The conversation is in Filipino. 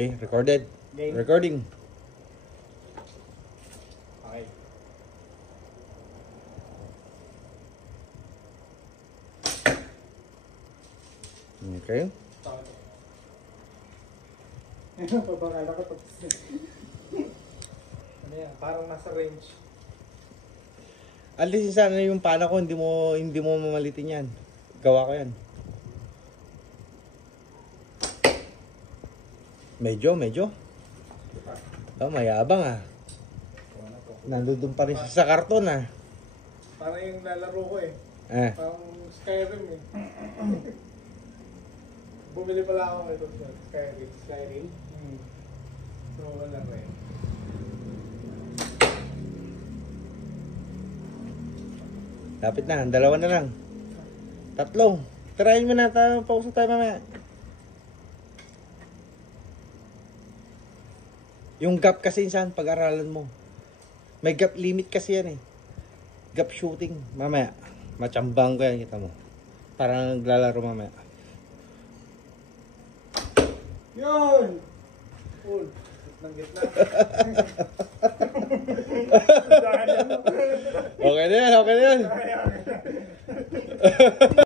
Okay, recorded. Game. Recording. Okay. Okay. Pabakala ko tapos na. Ano yan? Parang nasa range. At least sana yung pana ko, hindi mo mamalitin yan. Gawa ko yan. Medyo. Oh, mayabang ah. Nandun pa rin sa karton ah. Parang yung lalaro ko eh. Parang Skyrim eh. Bumili pala ako ito sa Skyrim. So wala ko eh. Lapit na, dalawa na lang. Tatlo. Tirahin mo na, pausap tayo mamaya. Yung gap kasi saan pag-aralan mo. May gap limit kasi yan eh. Gap shooting. Mamaya. Machambang ko yan, kita mo. Parang naglalaro mamaya. Yun! Cool. Gitnang gitna.